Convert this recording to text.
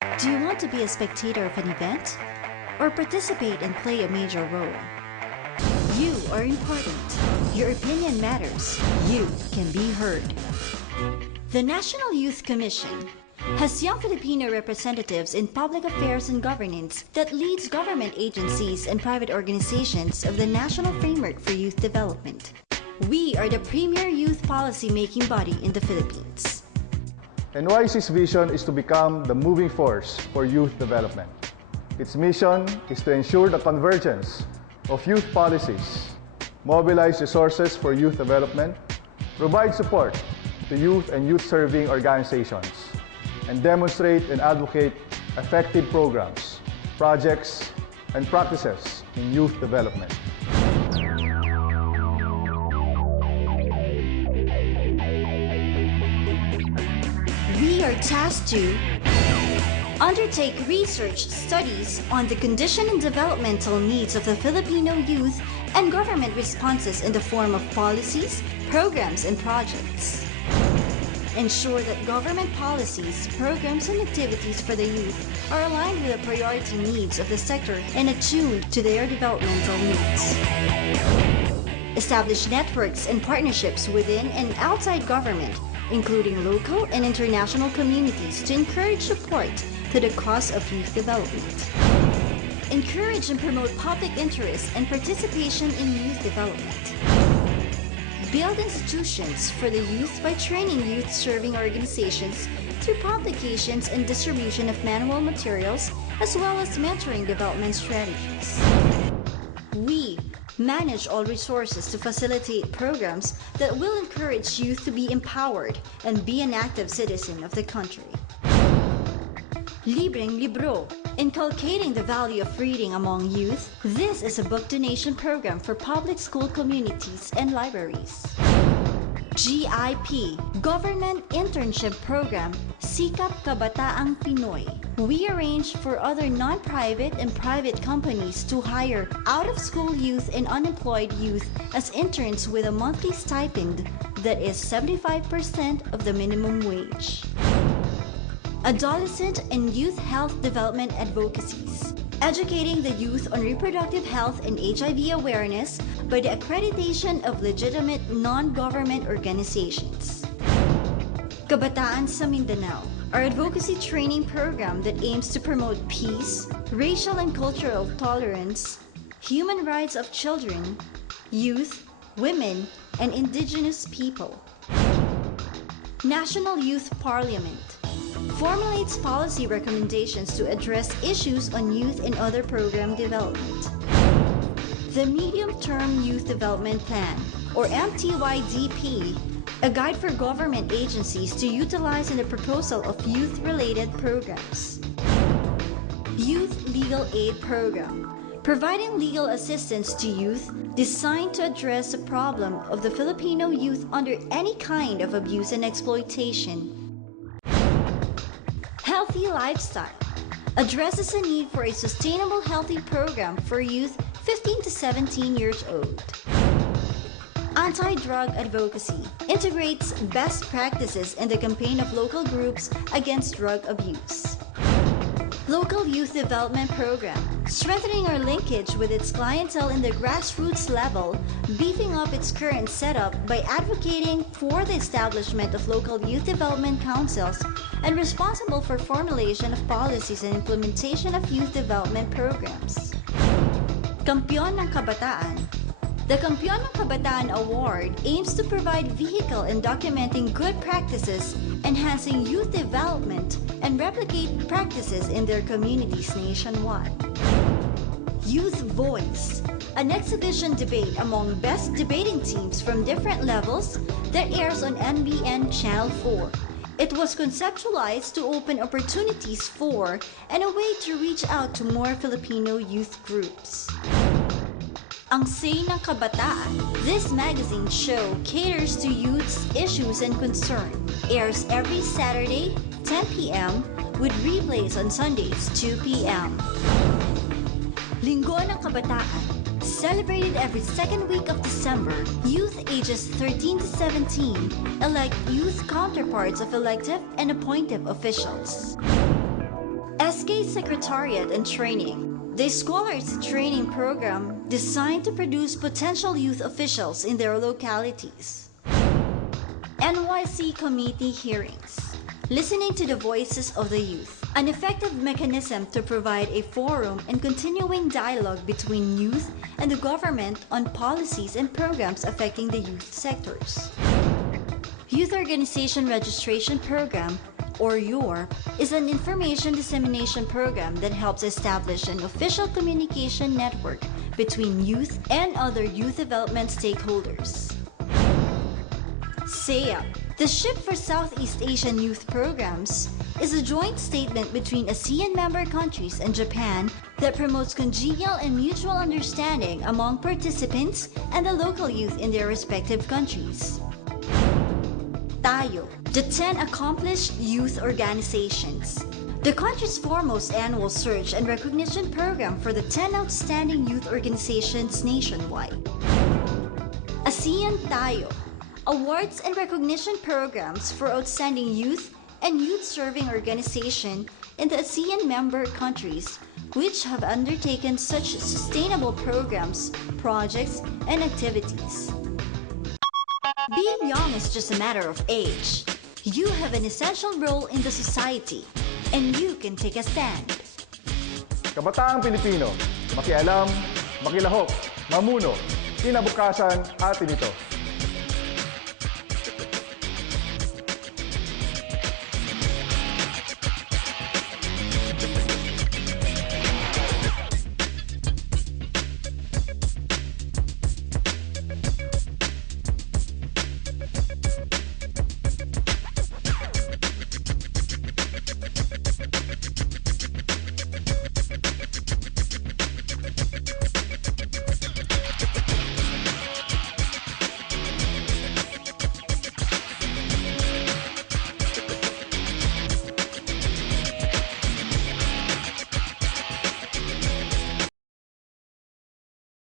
Do you want to be a spectator of an event? Or participate and play a major role? You are important. Your opinion matters. You can be heard. The National Youth Commission has young Filipino representatives in public affairs and governance that leads government agencies and private organizations of the National Framework for Youth Development. We are the premier youth policy-making body in the Philippines. NYC's vision is to become the moving force for youth development. Its mission is to ensure the convergence of youth policies, mobilize resources for youth development, provide support to youth and youth-serving organizations, and demonstrate and advocate effective programs, projects, and practices in youth development. We are tasked to undertake research studies on the condition and developmental needs of the Filipino youth and government responses in the form of policies, programs, and projects. Ensure that government policies, programs, and activities for the youth are aligned with the priority needs of the sector and attuned to their developmental needs. Establish networks and partnerships within and outside government, including local and international communities, to encourage support to the cause of youth development. Encourage and promote public interest and participation in youth development. Build institutions for the youth by training youth-serving organizations through publications and distribution of manual materials, as well as mentoring development strategies. We manage all resources to facilitate programs that will encourage youth to be empowered and be an active citizen of the country. Libreng Libro, inculcating the value of reading among youth. This is a book donation program for public school communities and libraries. GIP, Government Internship Program, Sikap Kabataang Pinoy. We arrange for other non-private and private companies to hire out-of-school youth and unemployed youth as interns with a monthly stipend that is 75% of the minimum wage. Adolescent and Youth Health Development Advocacies, educating the youth on reproductive health and HIV awareness by the accreditation of legitimate non-government organizations. Kabataan sa Mindanao, our advocacy training program that aims to promote peace, racial and cultural tolerance, human rights of children, youth, women, and indigenous people. National Youth Parliament formulates policy recommendations to address issues on youth and other program development. The Medium-Term Youth Development Plan, or MTYDP, a guide for government agencies to utilize in the proposal of youth-related programs. Youth Legal Aid Program, providing legal assistance to youth designed to address the problem of the Filipino youth under any kind of abuse and exploitation. Healthy Lifestyle addresses the need for a sustainable healthy program for youth 15 to 17 years old. Anti-drug advocacy integrates best practices in the campaign of local groups against drug abuse. Local Youth Development Program, strengthening our linkage with its clientele in the grassroots level, beefing up its current setup by advocating for the establishment of local youth development councils and responsible for formulation of policies and implementation of youth development programs. Kampiyon ng Kabataan. The Kampiyon ng Kabataan Award aims to provide vehicle in documenting good practices, enhancing youth development, and replicate practices in their communities nationwide. Youth Voice, an exhibition debate among best debating teams from different levels that airs on NBN Channel 4. It was conceptualized to open opportunities for and a way to reach out to more Filipino youth groups. Ang Say ng Kabataan. This magazine show caters to youth's issues and concern. Airs every Saturday, 10 p.m. with replays on Sundays, 2 p.m. Linggo ng Kabataan. Celebrated every second week of December, youth ages 13 to 17 elect youth counterparts of elective and appointive officials. Secretariat and Training. The Scholar is a training program designed to produce potential youth officials in their localities. NYC Committee Hearings. Listening to the voices of the youth. An effective mechanism to provide a forum and continuing dialogue between youth and the government on policies and programs affecting the youth sectors. Youth Organization Registration Program, or YOR, is an information dissemination program that helps establish an official communication network between youth and other youth development stakeholders. SEAP, the SHIP for Southeast Asian Youth Programs, is a joint statement between ASEAN member countries and Japan that promotes congenial and mutual understanding among participants and the local youth in their respective countries. TAYO, the 10 Accomplished Youth Organizations, the country's foremost annual search and recognition program for the 10 outstanding youth organizations nationwide. ASEAN TAYO, awards and recognition programs for outstanding youth and youth-serving organization in the ASEAN member countries which have undertaken such sustainable programs, projects, and activities. Being young is just a matter of age. You have an essential role in the society, and you can take a stand. Kabataang Pilipino, makialam, makilahok, mamuno, kinabukasan atin ito.